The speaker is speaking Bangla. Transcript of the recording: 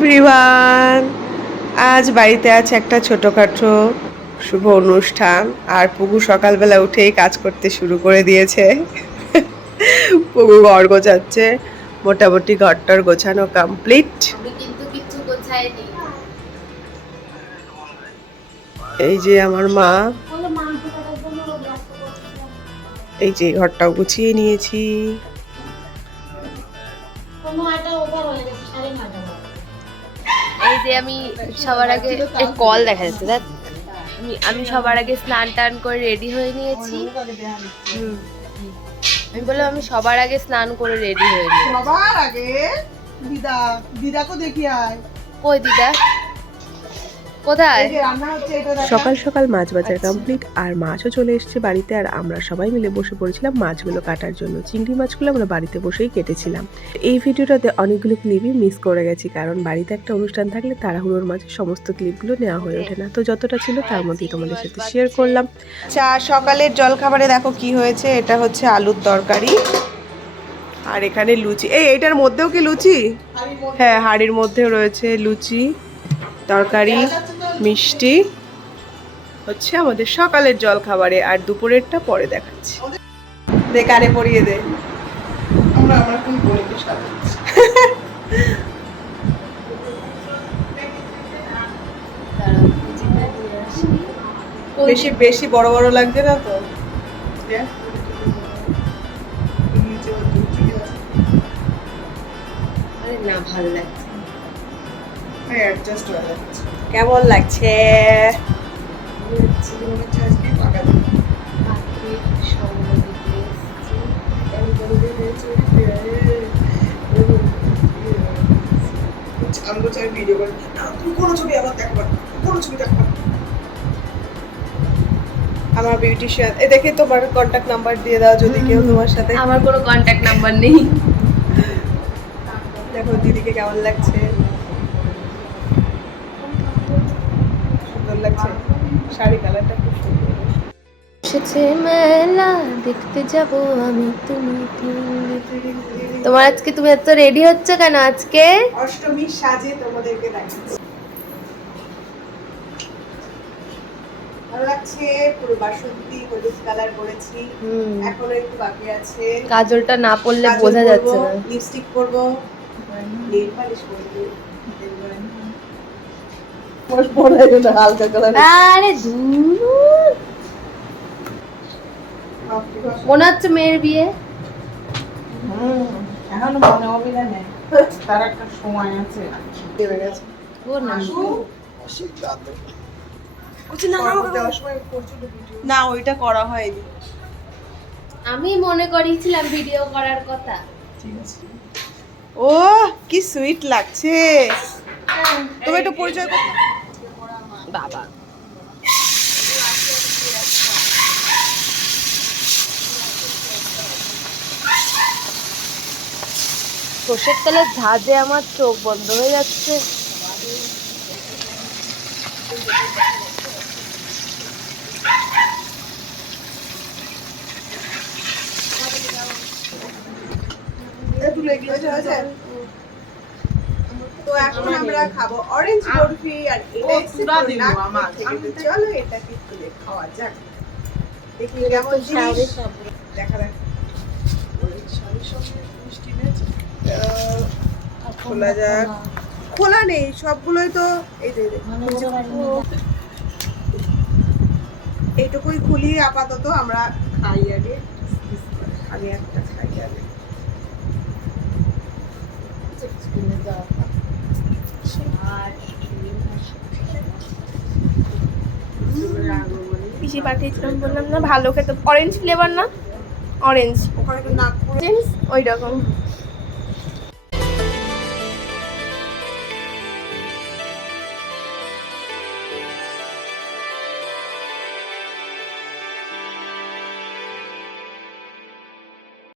এভরিওয়ান, আজ বাড়িতে আছে একটা ছোটোখাটো শুভ অনুষ্ঠান। আর পুগু সকালবেলা উঠেই কাজ করতে শুরু করে দিয়েছে। পুগু ঘর গোছাচ্ছে, মোটামুটি ঘরটার গোছানো কমপ্লিট। আমি কিন্তু কিছু গোছাইনি। এই যে আমার মা, এই যে ঘরটাও গুছিয়ে নিয়েছি। এই যে আমি সবার আগে কল দেখা যাচ্ছে দেখ, আমি সবার আগে স্নান টান করে রেডি হয়ে নিয়েছি। আমি বললাম আমি সবার আগে স্নান করে রেডি হয়ে নিয়েছি। সবার আগে দিদা দিদাকে দেখি আয়। কই দিদা কোথায়? এই যে রান্না হচ্ছে এটা দেখ। সকাল সকাল মাছ বাজার কমপ্লিট, আর মাছও চলে এসেছে বাড়িতে। আর আমরা সবাই মিলে বসে পড়েছিলাম মাছগুলো কাটার জন্য। চিংড়ি মাছগুলো আমরা বাড়িতে বসেই কেটেছিলাম। এই ভিডিওটাতে অনেকগুলো ক্লিপই মিস করে গেছি, কারণ বাড়িতে একটা অনুষ্ঠান থাকলে তাড়াহুড়োর মাঝে সমস্ত ক্লিপগুলো নেওয়া হয়ে ওঠে না। তো যতটা ছিল তার মধ্যেই তোমাদের সাথে শেয়ার করলাম। চা সকালের জলখাবারে দেখো কি হয়েছে। এটা হচ্ছে আলুর তরকারি, আর এখানে লুচি। এইটার মধ্যেও কি লুচি? হ্যাঁ, হাঁড়ির মধ্যেও রয়েছে লুচি, তরকারি, মিষ্টি হচ্ছে আমাদের সকালের জল খাবারে। আর দুপুরেরটা পরে দেখাচ্ছি। দে কানে পরিয়ে দে। আমরা আমরা কোন বইতে সাজাচ্ছি। বেশি বেশি বড় বড় লাগছে না তো? আরে না, ভালো লাগছে। হ্যাঁ, অ্যাডজাস্ট হয়ে যাচ্ছে। কেমন লাগছে? আমি বলছি আমি ভিডিও করি। তুমি কোনো ছবি আমার দেখবা, কোনো ছবি দেখবা। আমার বিউটিশিয়ান এ দেখে তোমার কন্টাক্ট নাম্বার দিয়ে দাও যদি কেউ তোমার সাথে। আমার কোনো কন্টাক্ট নাম্বার নেই। দেখো দিদিকে কেমন লাগছে, সুন্দর লাগছে। শাড়ি কালারটা খুব সুন্দর। এসেছে মেলা দেখতে যাব আমি, তুমি তোমার আজকে তুমি এত রেডি হচ্ছ কেন আজকে? অষ্টমীর সাজে তোমাদেরকে দেখাচ্ছি। ভালো লাগছে, পুরো বাসন্তী হলুদ কালার করেছি। এখনো একটু বাকি আছে। কাজলটা না পরলে বোঝা যাচ্ছে না। লিপস্টিক করব, নেল পালিশ করব। মোষ পড়ে গেল হালকা কালার। আরে দূর, মনে হচ্ছে মেয়ের বিয়ে। এখনো মনে হবে না, তার একটা সময় আছে। দেবে গেছে। না ওইটা করা হয়নি। আমি মনে করেছিলাম ভিডিও করার কথা। ও কি সুইট লাগছে। তুমি একটু পরিচয় করো। বাবা সর্ষের তেলের ঝাঁজে আমার চোখ বন্ধ হয়ে যাচ্ছে। তো এখন আমরা খাবো অরেঞ্জ বরফি। আর এটা চলো এটাকে খুলে খাওয়া যাক, দেখি কেমন জিনিস। দেখা দেখ খোলা যাক। খোলা নেই, সবগুলোই তো এই যে এইটুকুই খুলি আপাতত। আমরা খাই আগে, আমি একটা খাই আগে। পিসি পাঠিয়েছিলাম, বললাম না ভালো খেতে। অরেঞ্জ ফ্লেভার না, অরেঞ্জ ওখানে তো নাগপুরে ওই রকম।